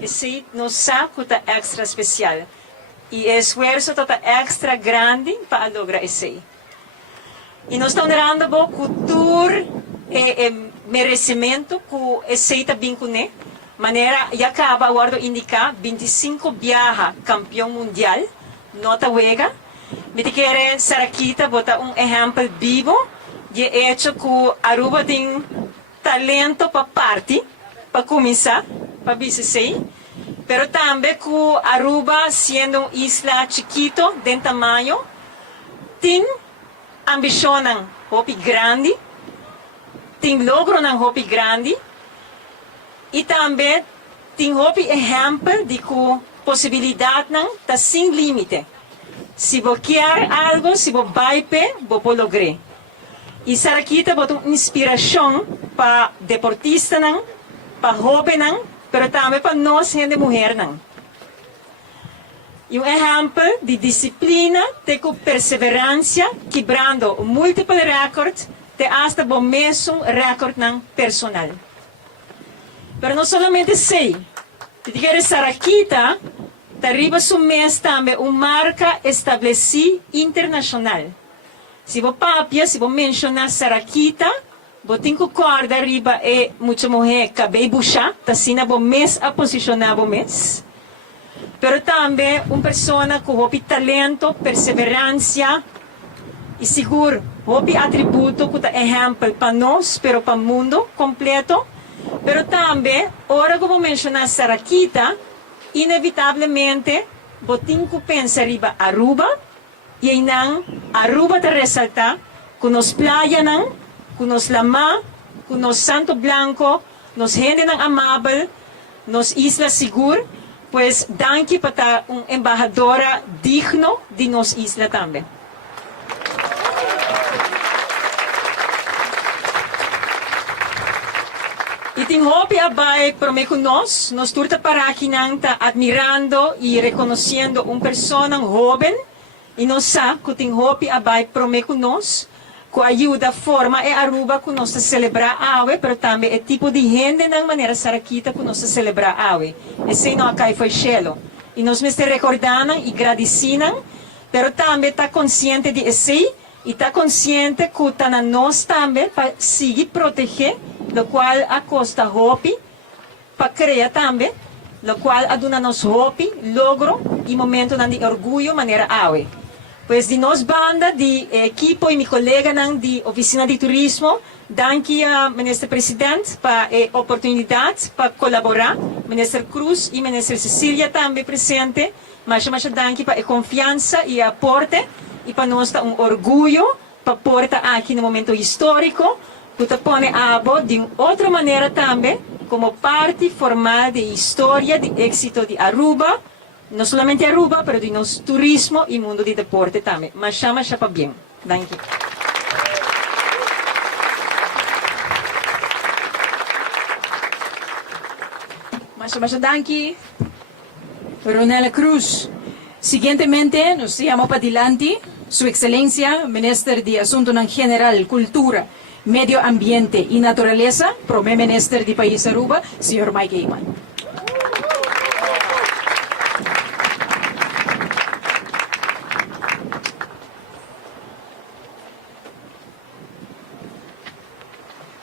Esse nos saco tá extra especial. E esforço tá extra grande para lograr esse. E nós estamos dando a cultura e merecimento que esse tá vincune. Maneira, e acaba agora indicar 25 viaja campeão mundial, nota wega. Me querem Sarakita botar exemplo vivo de hecho que Aruba tem talento para parte, para começar, para BCC. Pero também que Aruba, sendo uma isla chiquito, de tamanho, tem ambição ng hopi grande, tem logro ng hopi grande, e também tem hopi exemplo de que possibilidade não está sem limite. Se você quer algo, se você vai, você pode lograr. E Sarakita botou uma inspiração para deportistas, para jovens, pero também para nós, gente mulher. E um exemplo de disciplina, de perseverança, quebrando múltiplos recordes, de hasta o mesmo recorde personal. Pero não somente sei, de Sarakita, arriba su mês também uma marca estabelecida internacional. Se você papia, se você mencionar Sarakita, você tem que corda arriba e muita mulher cabelo bucha, tá sendo o mês a posicionar o mês. Pero também uma pessoa com talento, perseverança e seguro, atributo que é exemplo para nós, pero para o mundo completo. Pero também, ora que vou mencionar Sarakita, inevitavelmente, você tem que pensar arriba Aruba, e aí Aruba te ressalta, com nos playa com nos lama, com nos Santo Blanco, nos gente amável, nos isla segura, pues danke para embajadora digno de nos isla também. E tem hopi abai prome com nós turta para aqui tá admirando e reconhecendo pessoa jovem, e nós sabe que tem hopi abai prome com nós, que ajuda forma e Aruba que nós celebrar awe, pero também é tipo de gente na maneira Sarakita que nós celebrar awe. Esse não acai foi chelo. E nós me recordando e agradecendo, pero também tá consciente de esse, e tá consciente que tá na nós também para seguir proteger, lo qual acosta hopi, para criar também, lo qual aduna nos hopi, logro e momento de orgulho maneira awe. Pues de nós banda, de equipo e meu colega de oficina de turismo, danke a ministro presidente para a oportunidade para colaborar, ministro Cruz e ministro Cecília também presente, mas danke para a confiança e aporte, e para nós está orgulho para portar aqui no momento histórico, que põe a de outra maneira também, como parte formal de história de êxito de Aruba, não somente Aruba, mas de nosso turismo e mundo de deporte também. Mas chama para bem. Thank you. Mas danke, Coronel Cruz. Siguientemente, nos llama para adelante Su Excelencia, Ministro de Asuntos General, Cultura, Medio Ambiente y Naturaleza, Primer Ministro del país Aruba, señor Mike Heyman.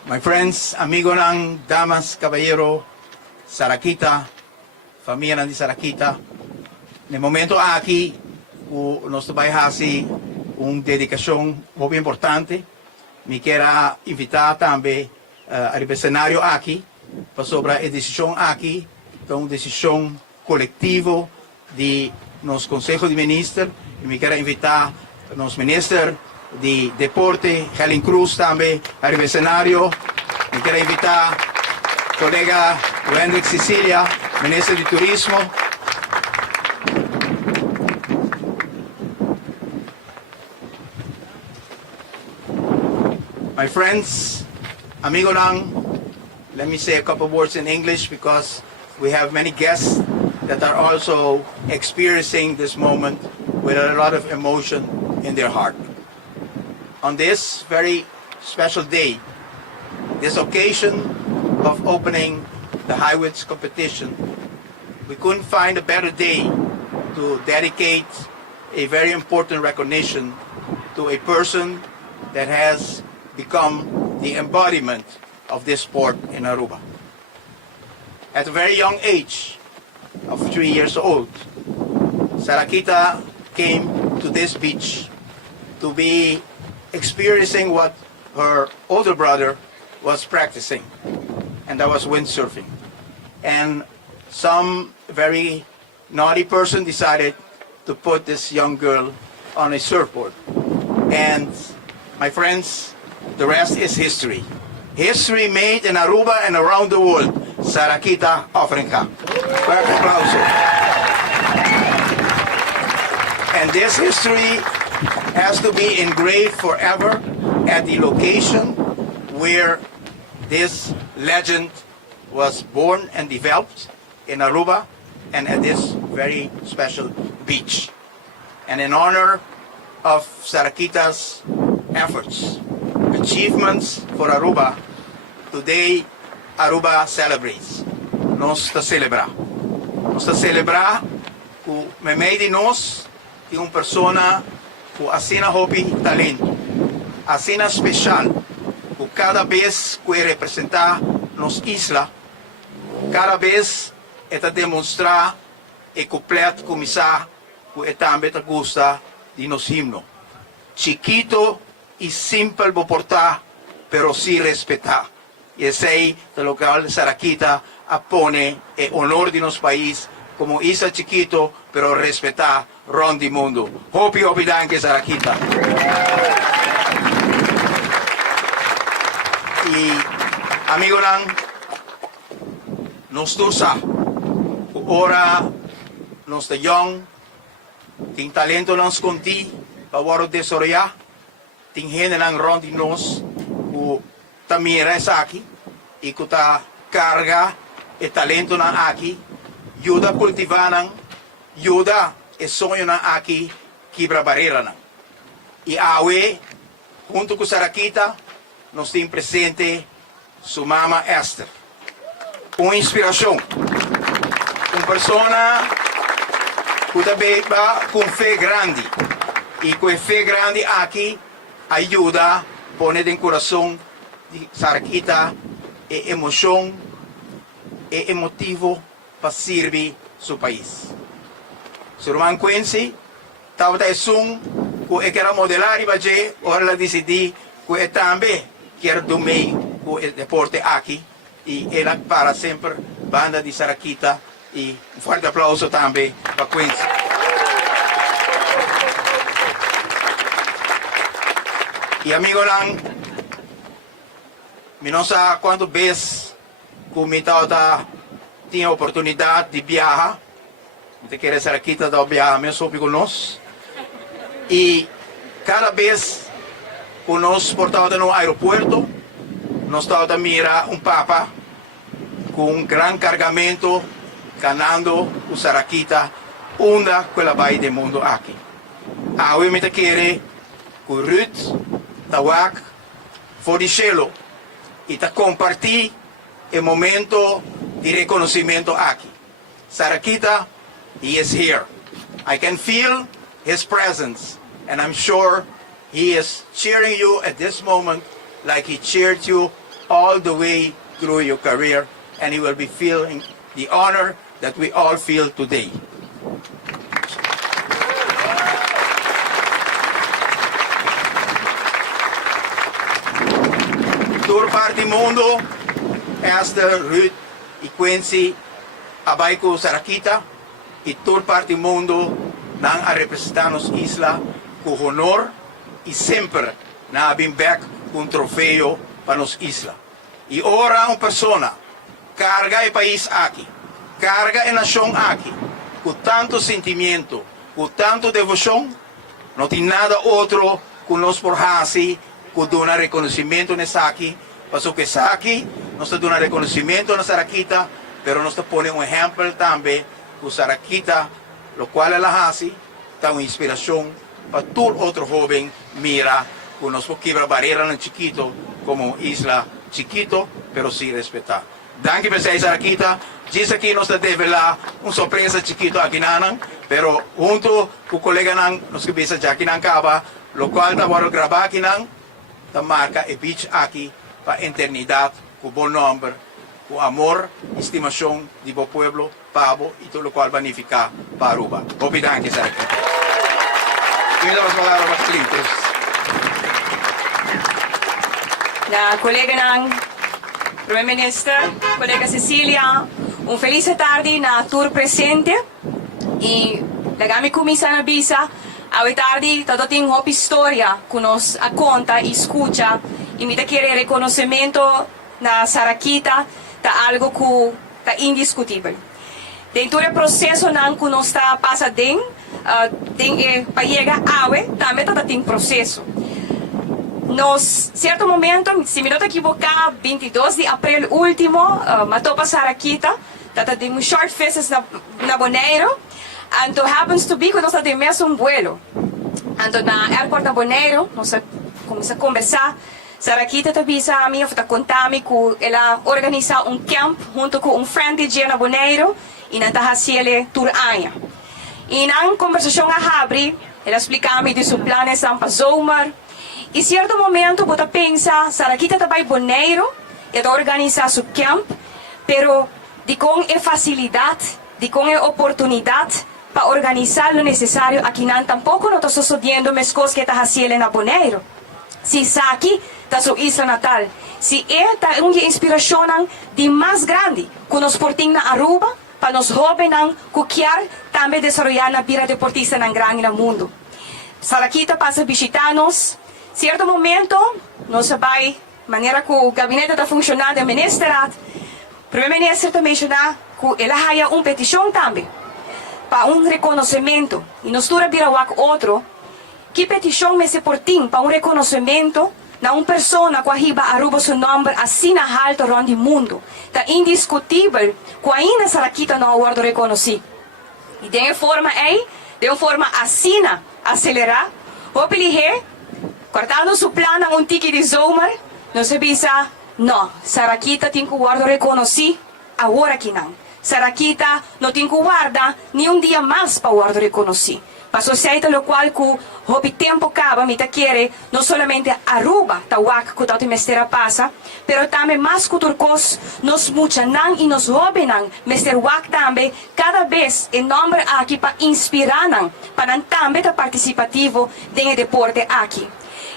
My friends, amigo ng damas, caballero, Sarakita, familia ng Sarakita, no momento aqui, nós trabalhamos dedicasyon muito importante. Me quero invitar também ao cenário aqui, para sobre a decisão aqui, então uma decisão coletiva de nosso Conselho de Ministros, e me quero invitar nosso Ministro de Deporte, Helen Cruz, também ao cenário. Me quero invitar o colega Hendrik Cecília, Ministro de Turismo. My friends, amigo lang, let me say a couple words in English because we have many guests that are also experiencing this moment with a lot of emotion in their heart. On this very special day, this occasion of opening the Highways competition, we couldn't find a better day to dedicate a very important recognition to a person that has become the embodiment of this sport in Aruba. At a very young age of 3 years old, Sarakita came to this beach to be experiencing what her older brother was practicing, and that was windsurfing. And some very naughty person decided to put this young girl on a surfboard. And my friends, the rest is history. History made in Aruba and around the world. Sarakita Ofrenka. And this history has to be engraved forever at the location where this legend was born and developed in Aruba, and at this very special beach. And in honor of Sarakita's efforts, achievements for Aruba, today Aruba celebrates. Nos está celebrar. Nos está celebrar que me meio de nós tem uma persona que assina hobby talento, assina especial, que cada vez que representar nos isla, cada vez está demonstrar e completo começar que também gosta de nos himno. Chiquito e simples vou portar, pero sí respeitar. E esse aí, do local de Sarakita, apone e honor de nosso país como isla chiquito, pero respeitar ron di mundo. Hopi, hopi, danke, Sarakita. E, amigo lang, nos tursa, ora nos de young, ting talento lang skonti, pawaro de sorya, ting hene lang ron di nos, ku tamira sa aki, ikuta carga e talento ng aki, yuda kultivanan, yuda e sonho ng aki, kibra barera ng. Iawe, junto con Sarakita, nos tem presente su mama Esther. Uma inspiração. Uma persona que também va com fé grande. E com fé grande aqui, ajuda, pone no coração de Sarakita e emoção e emotivo para servir seu país. Se Roman Quincy, estava da sum, que era modelar e baje, ora decidi que também quer do meio o deporte aqui e ela para sempre banda de Sarakita e um forte aplauso também para Quincy. E amigo lang, não sei quantas vezes que me tinha oportunidade de viajar, me quer Sarakita da viajar mesmo conosco, e cada vez que nós portávamos no aeroporto, nós estávamos a mirar papa com um grande cargamento, ganhando o Sarakita, onda quella vai do mundo aqui. A eu me quer que Ruth, Tawak, Foricelo, e ta compartir o momento de reconhecimento aqui. Sarakita, he is here. I can feel his presence, and I'm sure he is cheering you at this moment like he cheered you all the way through your career, and he will be feeling the honor that we all feel today. Tour parte mundo, Esther, Ruth e Quincy, abay ko Sarakita, e tour parte mundo nang a representar nos isla com honor e sempre na abimbek com trofeo para nos isla. E ora uma persona carga o país aqui, carga a nação aqui, com tanto sentimento, com tanto devoção, não tem nada outro que nos porhasi, que dona reconhecimento nessa aqui, paso que essa aqui, nós dona reconhecimento na Sarakita, pero nós pone um exemplo também, que Sarakita, lo qual ela hace, está uma inspiração para todo outro jovem mira, que nos quebra barreira no chiquito, como isla chiquito, pero sí respetar. Danke per sei Sarakita. Diz aqui nos da devela surpresa chiquito aqui nanang, pero junto com o colega nang nos kibisa já aqui nang kaba, lo qual ta varo gravar aqui nang, ta marca e beach aqui pa eternidade, com bom nome, com amor, estimação de bo pueblo, pabo e tudo o qual vanifica para Aruba. Obi danke Sarakita. Quindi vamos falar about clientes. Na colega ng Prime Minister, colega Cecilia, feliz tarde na tour presente e lagami kumisa na bisa, awe tarde tatoting hop historia kunos a conta e escucha e mi da quiere reconocimiento na Sarakita ta algo ku ta indiscutível. Dentro do processo nang kunos ta pasa den payega awe também tatating processo. Nos certo momento, se me não equivocar, 22 de abril último, matou para Sarakita, tata de short faces na Bonaire, and it happens to be que nós temos vuelo. Então na airport na Bonaire, nós começamos a conversar, Sarakita tabisa a mim, foi contar-me que ela organiza camp junto com friend de na Bonaire e na Tahasiele tour aia. E na conversação a abrir, ela explica-me de seus planos para Zomer. E certo momento, você pensa, Sarakita está Bonaire, e organiza seu camp, pero de com a facilidade, de com a oportunidade para organizar o necessário aqui não tampouco não está sucedendo as coisas que está fazendo na Bonaire. Se aqui está sua isla natal, se está uma inspiração de mais grande que nós portamos na Aruba, para nós jovens cuquear também desenvolver na vida deportista na grande no mundo. Sarakita passa a visitar-nos. Certo momento, nós sabemos maneira que o gabinete está funcionando, o ministeriado, o primeiro-ministro está mencionando que ele há uma petição também, para reconhecimento, e nós estamos a outro, que petição me se portim para reconhecimento na pessoa que arriba Aruba seu nome assim na alto ronde do mundo. Está indiscutível que ainda Sarakita não é reconhecido. E de uma forma assim, acelerar, vou pedir cortando su plano un ticket de Zomer, no se visa, no, Sarakita tem que guardar reconhecer agora que não. Sarakita não tem que guardar nem dia mais para guardar reconhecer. Para sociedade lo qual que o tempo acaba, me ta quiere, não somente Aruba, ta wak que ta mestera passa, pero também mais que turcos, nos muchanan e nos jovenan, mester wak também, cada vez em nome aqui para inspirar, para também ta participativo de deporte aqui.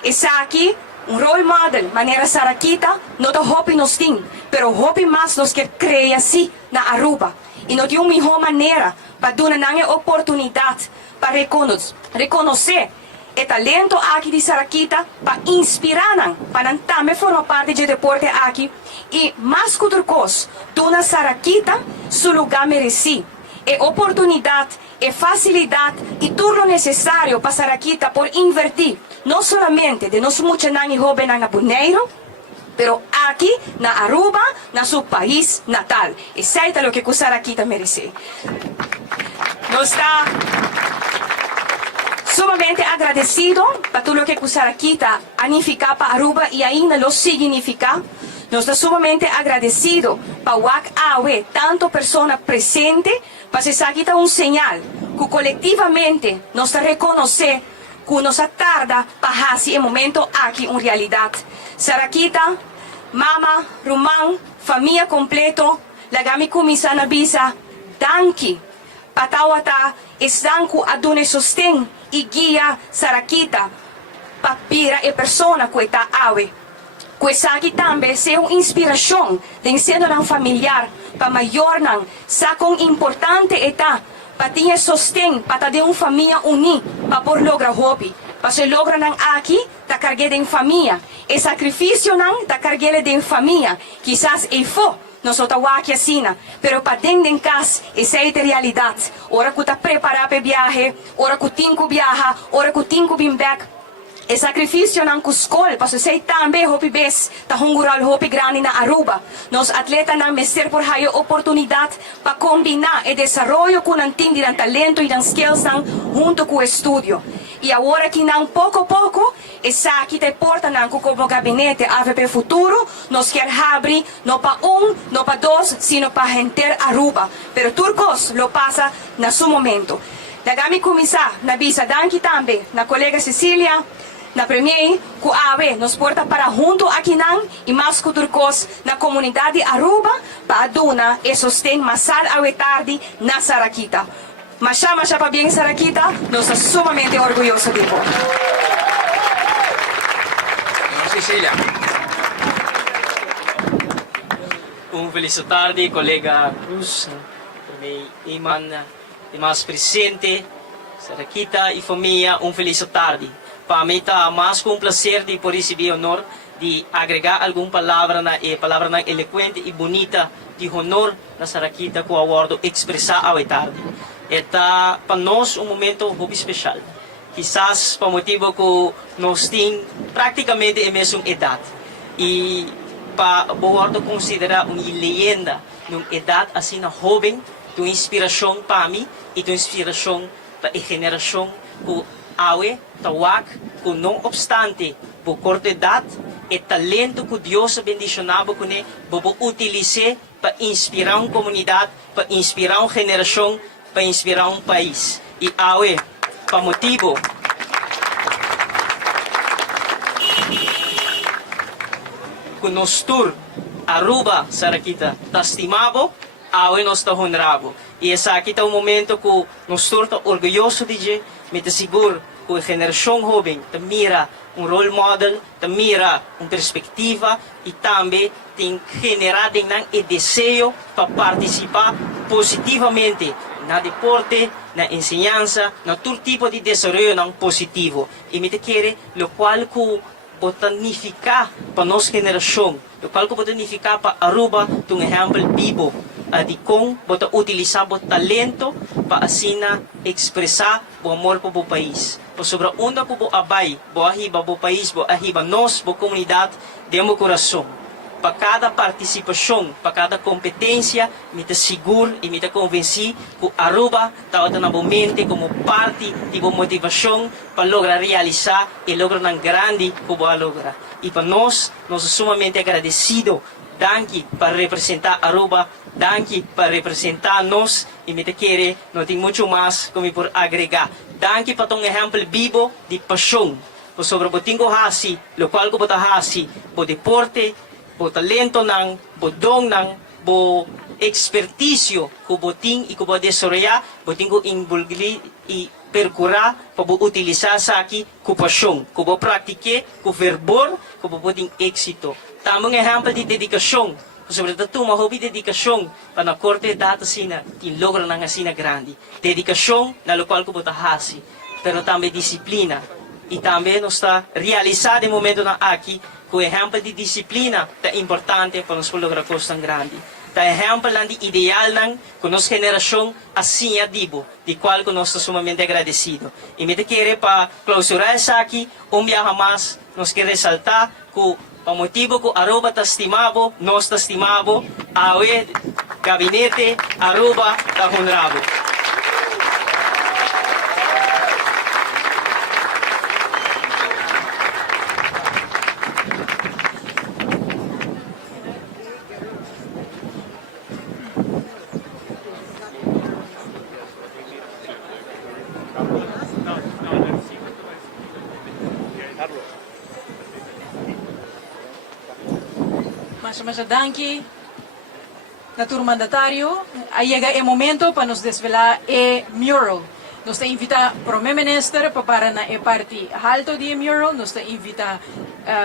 Essa aqui, role model, maneira Sarakita, não da hopi nos tem, pero hopi mais nos que cria assim na Aruba. E não tem uma melhor maneira para dar uma oportunidade para reconhecer o talento aqui de Sarakita, para inspirar, para também formar parte do deporte aqui. E mais que outra coisa, dar Sarakita seu lugar merecido. É oportunidade, é facilidade e tudo o necessário para Sarakita por invertir. Não somente de nós muitos e jovens na Bonaire, pero aqui na Aruba, na seu país natal. E seita o que o Sarakita merece. Nós está sumamente agradecido para tudo o que o Sarakita significa para Aruba e ainda lo significa. Nós está sumamente agradecido para o AWE, tanto pessoa presente, para se Sarakita sinal que coletivamente nós está reconhecer que nos tarda para fazer o momento aqui uma realidade. Sarakita, mama, Romão, família completo, lagami kumisa na bisa, danki, patawata, estanku adune sostén e guia Sarakita, papira e persona que está awe. Questa aqui também é uma inspiração de ensino ng familiar, para maior ng sakong importante eta, para ter sostén, para ter uma família unida, para por lograr hobby. Para se logra ng aqui, ta cargue de família. E sacrifício ng ta cargue de família. Quizás e fo, nós otawaki asina, pero para dentro de casa, essa é a realidade. Ora que ta prepara para viaje, ora que tinko viaja, ora que tinko bim back. E sacrifício ng kuskol, para se também hopi bes, ta hungural hopi grani na Aruba. Nos atleta ng meser por hayo oportunidade para combinar e desarrollo com ang tindi ng talento e ng skills ng junto com o estudio. E agora que não pouco a pouco, essa aqui te porta não como gabinete AVP Futuro, nós quer abrir não para não para dois, sino para render Aruba. Pero Turcos lo passa na seu momento. Dagami começar na bisa danki também, na colega Cecília, na premier, que AVE nos porta para junto aqui não e mais que Turcos na comunidade Aruba, para aduna e sostém masal awe tarde na Sarakita. Mas para bem Sarakita, nós estamos sumamente orgulhosos de você. Cecilia. Feliz tarde, colega Cruz, may iman mas presente, Sarakita e família, feliz tarde. Para mim está mais com prazer de por receber honor de agregar alguma palavra na eloquente e bonita de honor na Sarakita com o awardo expressar ao tarde. Está para nós momento muito especial. Quizás por motivo que nós temos praticamente a mesma idade. E para o awardo considerar uma leyenda, uma idade assim jovem, de inspiração para mim e de inspiração para a geração que awe, tawak, que não obstante, por corta idade, e talento que Deus bendicionava com ele, vou utilizar para inspirar uma comunidade, para inspirar uma geração, para inspirar um país. E awe, para motivo que nós tur Aruba, Sarakita, está estimado, awe nós está honrado. E esse aqui é o momento que nós está orgulhoso de me seguro que a geração jovem mira role model, mira uma perspectiva e também tem generado o desejo para participar positivamente na deporte, na enseñanza, na todo tipo de desenvolvimento positivo. E me quer, lo qual que botanificar para nossa geração, o qual que botanificar para Aruba, um exemplo vivo de como bota utilizar o talento para assim expressar o amor para o país. Por sobre onde que o abai, o arriba, o país, o arriba nós, a comunidade, demos coração. Para cada participação, para cada competência, me te seguro e me te convenci que Aruba está na mente como parte de motivação para lograr realizar e lograr um grande que vai lograr. E para nós somos sumamente agradecidos. Danke para representar Aruba, danke para representar nós e me te quer, não tem muito mais como por agregar. Danke para um exemplo vivo de paixão. Por sobre o tingo hasi, o qual que hasi, o deporte, o talento nang, o dom nang, o expertício que o ting e que o desenvolver, o tingo involver e percurar para utilizar sa aqui com paixão, que o praticar com fervor, que o pode êxito. Tamang exemplo de dedicação, sobretudo uma hobby dedicação para na corte data sina, tin logra na sina grande. Dedicação na local que o hasi, pero também disciplina. E também nós está realizado no momento na aqui, com exemplo de disciplina é importante para nós lograr coisas tão grandes. Tá exemplo de ideal que nossa geração assim adibo, de qual que nós estamos sumamente agradecidos. E me quero para clausurar isso aqui, dia mais, nós queremos ressaltar que o motivo que Aruba está estimado, nós está estimado, a gabinete Aruba está honrado. Mas danke, Natur Mandatário. Aí chega o momento para nos desvelar o mural. Nós te invita o primeiro ministro para na parte alto do mural. Nós te invita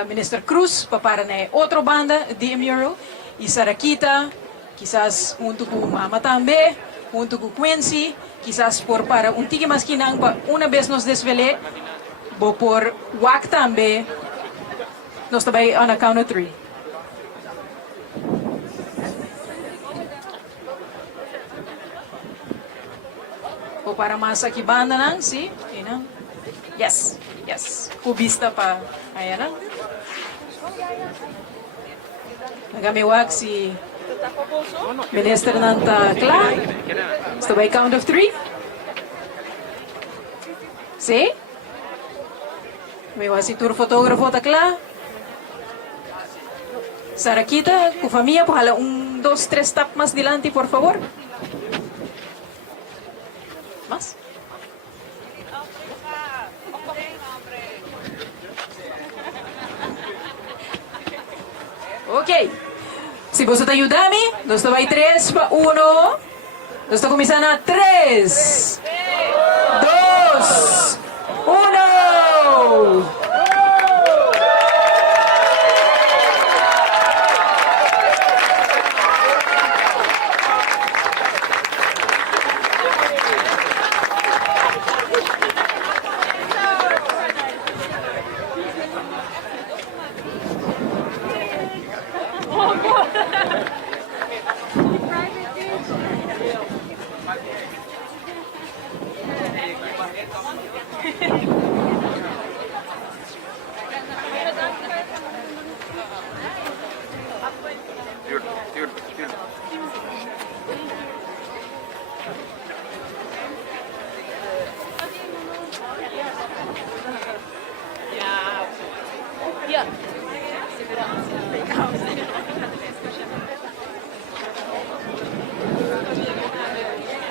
o ministro Cruz para na outra banda do mural. E Sarakita, quizás junto com Mama também, junto com Quincy, quizás por para tige mais que não, uma vez nos desvelar, vou por WAC também. Nós também on a count of 3. O para masa aqui banda lang, si? Yes, yes. Kubista pa. Ayan na. Nagamiwag si Minister ng Takla. So by count of 3. See? May wasitur fotógrafo takla. Sarakita, ku familia, pues hala un, dos, tres tap más delante, por favor. Más. Ok. Si vos te ayudame, nos va 3 para 1. Nos está comenzando a 3, 2, 1.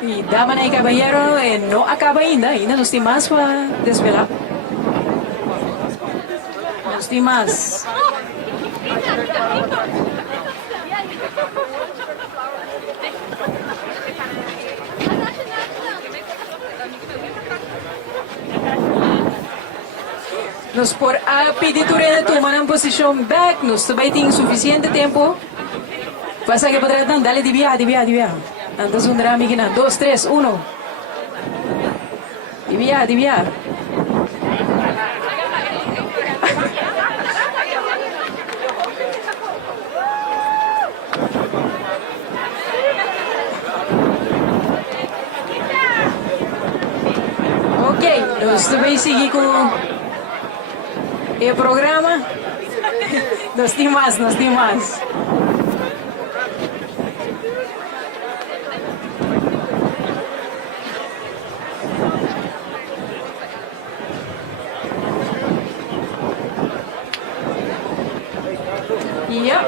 Y damas y caballero, no acaba ainda nos tem mais para desvelar. Nos tem mais. Nos por a peditura de tomar uma posição back, nos também tem suficiente tempo. Passa que para trás, dale, divia. Andas un drama, 2, 3, 1. Divia. Ok, nós também seguimos com o programa. Nós temos mais. Yeah.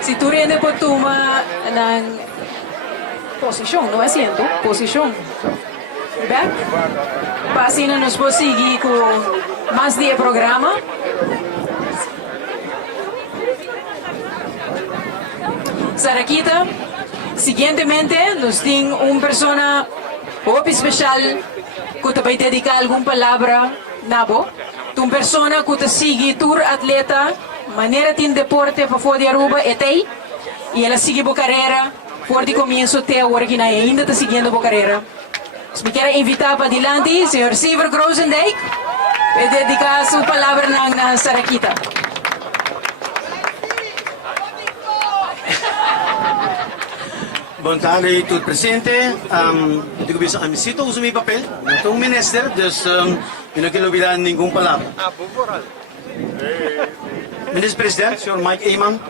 Si tú rindes por toma ng posisyon, no asiento, posisyon. Back. Pasi na nos posigi ko mas di programa. Sarakita, siguientemente nos ting un persona muy especial que te va a dedicar alguna palabra nabo. Tu persona que te sigue tour atleta maneira de deporte para fora de Aruba etei e ela sigue a carreira por de começo até agora que ainda está seguindo a carreira. Me quero invitar para adelante, Sr. Siver Grozendijk, para dedicar sua palavra na Sarakita. Boa tarde, tudo presente. Eu começo a me citar, uso meu papel. Não sou ministro, então não quero olvidar nenhuma palavra. Ministro Presidente, Sr. Mike Eyman,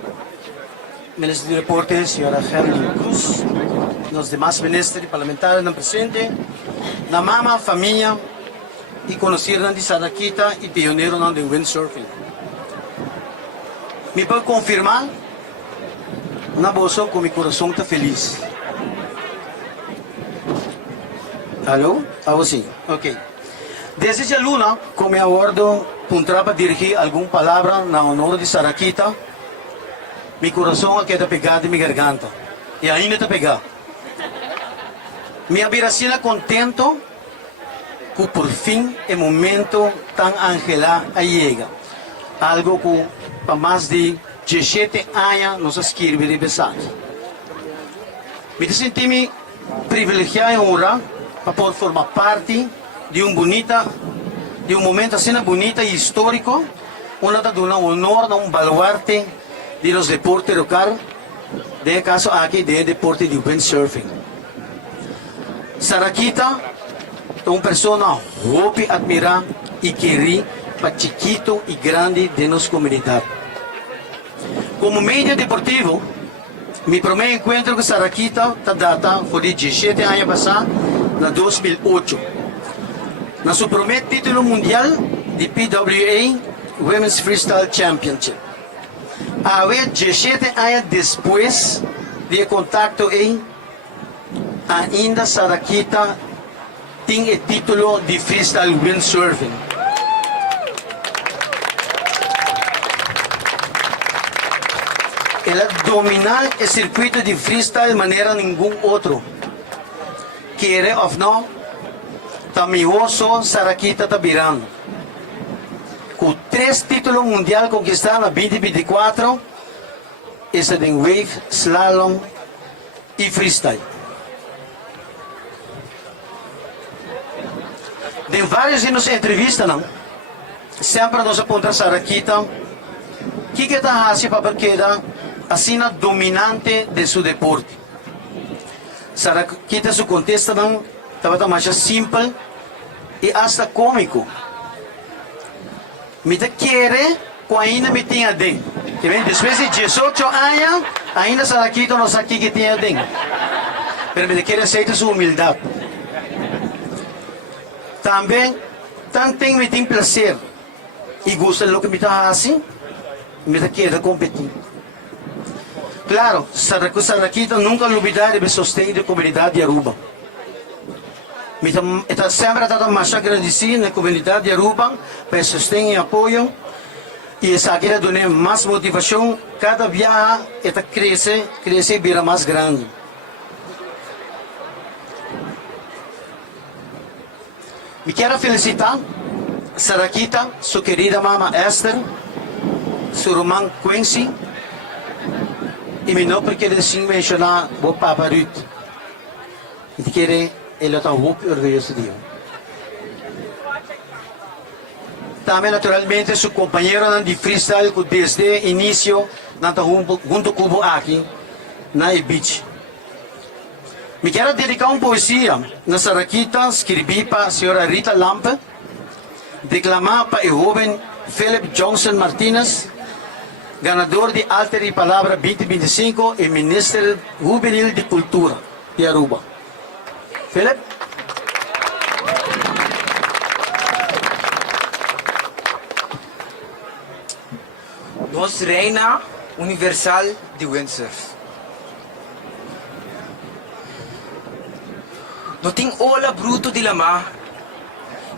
Ministro de Deportes, Sra. Herlin Cruz, os demais ministros parlamentares não presentes, na mama, família e conheceram de Sarakita e pioneiro de windsurfing. Me pode confirmar, na bolsa com meu coração está feliz. Alô? Ah, sim. Ok. Desde a luna, como eu abordo, para dirigir alguma palavra na honor de Sarakita, meu coração aqui está pegado em minha garganta. E ainda está pegado. Me abriracina contento que por fim o momento tão angelado chega. Algo que para mais de 17 anos nos escreve de mensagem. Me senti privilegiado e honrado para poder formar parte de um momento assim bonito e histórico, onde está dando honor a um baluarte de los deportes locais, de caso aqui de deporte de windsurfing. Sarakita é uma pessoa que admira e querer para chiquito e grande de nossa comunidade. Como meio deportivo, meu primeiro encontro com Sarakita data foi de 17 anos passados, na 2008. Na seu primeiro título mundial de PWA Women's Freestyle Championship. A ver, 17 años después de contacto ainda Sarakita tem o título de freestyle windsurfing. Ela domina o circuito de freestyle de maneira nenhum outro. Querer ou não, tamioso Sarakita está virando. Com 3 títulos mundiais conquistados na 2024, esse de wave, slalom e freestyle. Em várias entrevistas, não, sempre nos aponta Sarakita que está fazendo para quedar assim dominante de seu deporte. Sarakita su contesta não estava mais simples e até cômico. Me quer quando ainda me tinha dentro. Depois de 18 anos, ainda Sarakita não sabe que tinha dentro. Mas me quer aceitar sua humildade. Também me tem prazer e gosta do que me está assim, me quer competir. Claro, Sarakita nunca olvidará de sostener a comunidade de Aruba. Sempre está mais agradecido na comunidade de Aruba para sostener e apoio e essa aqui dá mais motivação. Cada viagem cresce e vira mais grande. Me quero felicitar Sarakita, sua querida mama Esther, seu irmão Quincy, e me não porque assim mencionar o Papa Ruth. E quero ele está muito orgulhoso de ele. Também naturalmente seu companheiro de freestyle que desde o início está junto com aqui na beach. Me quero dedicar uma poesia na Sarakita, escrevi para a senhora Rita Lampe, declamar para o jovem Philip Johnson Martinez, ganador de Alter e Palavra 2025 e Ministro Juvenil de Cultura de Aruba. Philip? Nos reina universal de windsurf. No tem ola bruto de lama,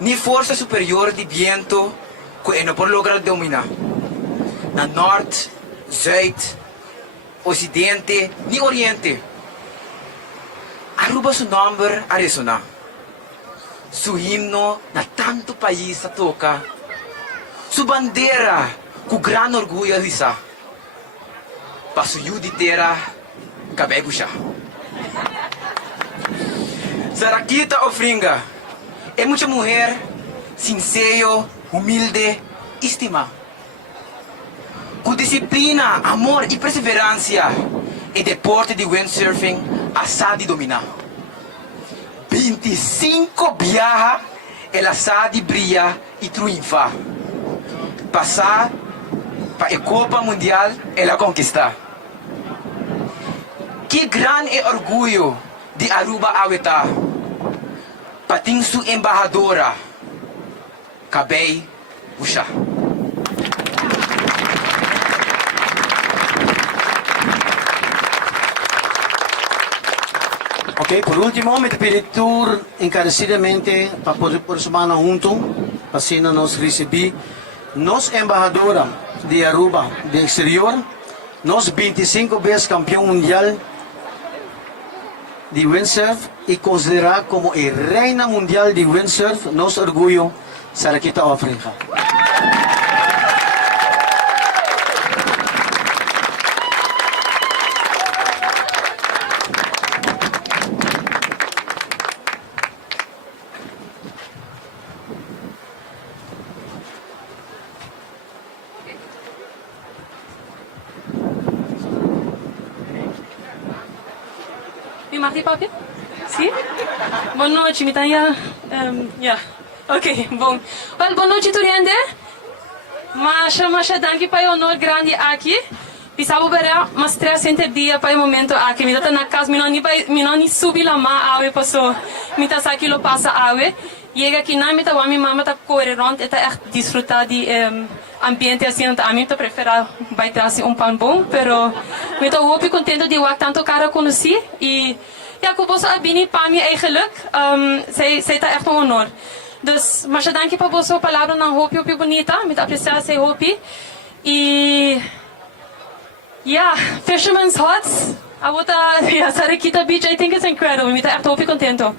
ni força superior de viento que não por lograr dominar. Na norte, zuid, ocidente, ni oriente. Aruba su number a resonar. Su himno na tanto país a toca. Su bandera com gran orgulho a hissar. Pa su yuditera, cabego siya. Sarakita Ofringa é muita mulher, sincero, humilde, estima. Com disciplina, amor e perseverança, o deporte de windsurfing a sabe dominar. 25 viaja, ela sabe brilhar e triunfar. Passar para a Copa Mundial, ela conquistar. Que grande orgulho de Aruba Aweta, pating su embajadora, Kabay Usha. Ok, por último, me pedir encarecidamente para poder por semana junto, assim nos receber, nos embajadora de Aruba, de exterior, nos 25 vezes campeão mundial de windsurf e considerar como a reina mundial de windsurf, nos orgulho, Sarakita Ofringa. Mi Marti Papi? Sì? Buonanotte, mi taglia... yeah. Ok, bom. Well, boa noite, Turiende. Masha, danke pa honor grande aqui. Pisabo bera, mas 300 dia pa momento aqui. Mi data na casa, mi non ni subi la ma ave paso. Mi ta sa que lo passa ave. llega aqui na mita, a minha mama tá correndo rond, e tá echt disfrutar de ambiente assim, então a mim tá prefere vai trazer pão bom, pero eu tô muito contente de eu tanto cara conhecer e ja, que você abini para mim eigenlijk, zij tá echt honor. Dus, mas eu danke para você a palavra na hopi hopi bonita, me apreciar essa hopi e yeah, Fisherman's Huts. I would, yeah, Sarakita Beach, I think it's incredible. Me tá echt hopi contento.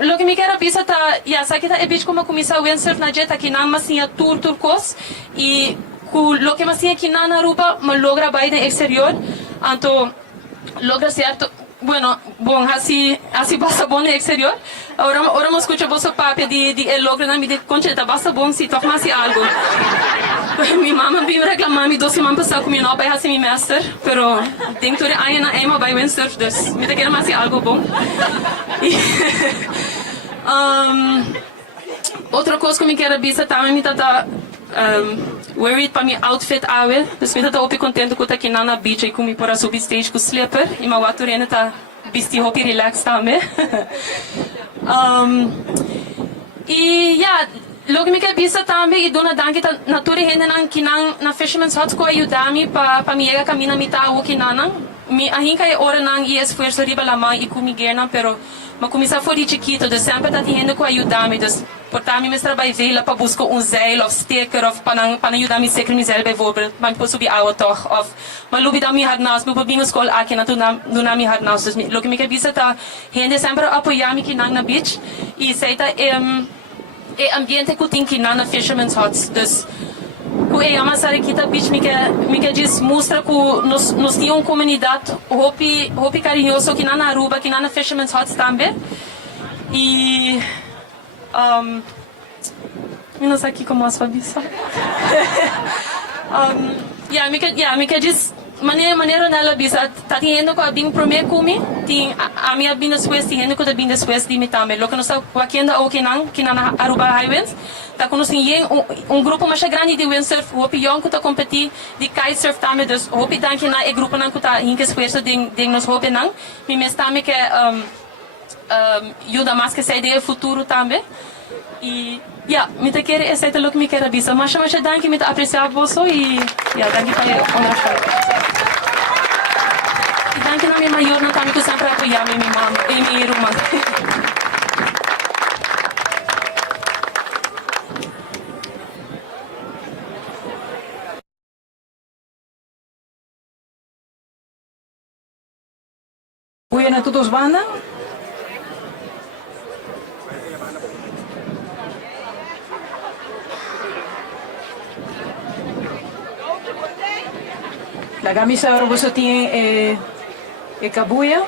Lo que me quero pensar tá, yeah, Sarakita é beach como começar a windsurf na jet aqui na masinha tour turcos e lo que masinha aqui na Aruba, me logra bair no exterior, então logra certo. Bueno, bom, assim passa bom no exterior. Ora me escuta você papo de logra na minha concheta, basta bom se toca mais algo. Minha mãe veio reclamar me 12 semanas passar com minha nova assim minha master, pero tem que ter aí na Emma by windsurf, dus me quer mais algo bom. Outra coisa que me quero dizer também me tá worried para minha outfit awe, dus me tá opi contente com tá aqui na beach e com me para subir stage com slipper e meu aturena tá bisti hopi relax também. E yeah, logo me quero dizer também e dona danke tá natura rende na Fisherman's Hut com ajudar-me para me chegar caminho me tá o que nana me ahinca é hora não e esforço riba la mãe e comigo não, pero mas começar for de chiquito, dus sempre tá tendo com ajudar-me, dus portar-me mais trabalho vela para buscar zeil of sticker of para ajudar-me sempre me zeil bijvoorbeeld, maar ik subir água toch of maar lubi da me harnas, me pobinho escola aqui na na me harnas, dus lo que me quer dizer tá gente sempre apoiar-me que na beach e sei tá ambiente que tem que na Fisherman's Huts, dus ku ama Sarakita Beach me quer diz mostra que nós temos uma comunidade hopi carinhoso que na Aruba, que na Fisherman's Huts também e eu não sei aqui como as fabisa me quer diz maneira nela bisa tá tendo com a bim primeiro come tem a minha bim depois tendo com a bim depois de me também lo que nós aqui anda o que na Aruba Highlands tá conhecendo grupo mais grande de windsurf hopi young que tá competir de kitesurf também dus hopi dan que na grupo não que tá em que esforço de nós hopi não me mesmo também que ajuda mais que essa ideia futuro também e me te quero essa é o que me quero dizer mas danke me apreciar você e danke para honrar e danke na minha maior não também que sempre apoiar minha mãe e minha irmã. Buenas a todos, banda. La camisa ahora vos tiene cabuya.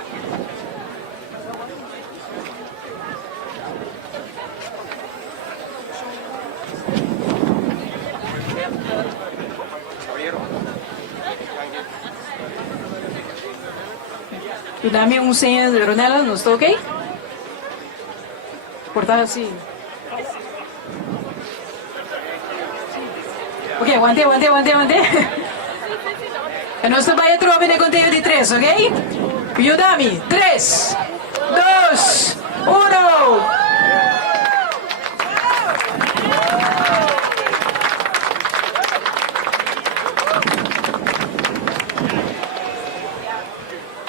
Y dame un señal de Ronela, ¿no está ok? Portar así. Ok, aguante. E non sto mai trovare nel conteggio di 3, ok? Aiutami, 3, 2, 1.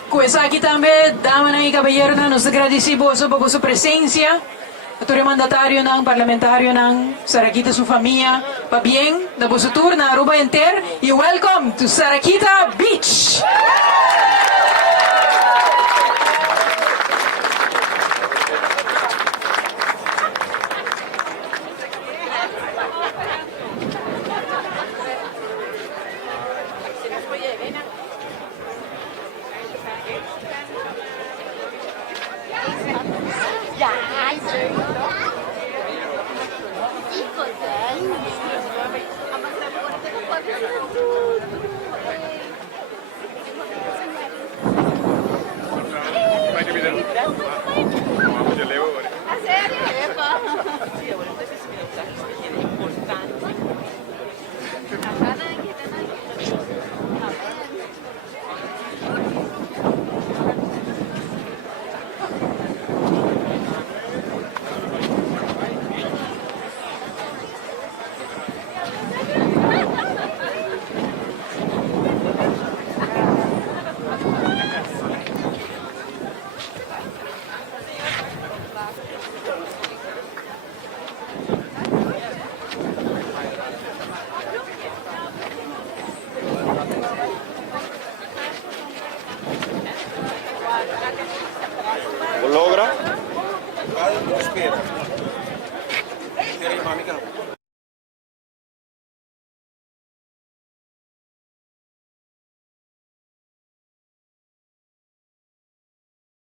Questa aqui também, damas e caballeros, nós agradecemos por sua presença. Autor mandatário ng parlamentário ng Sarakita sua família, pa bien da vosso tour na Aruba enter e welcome to Sarakita Beach. Espera. Espera aí, mami,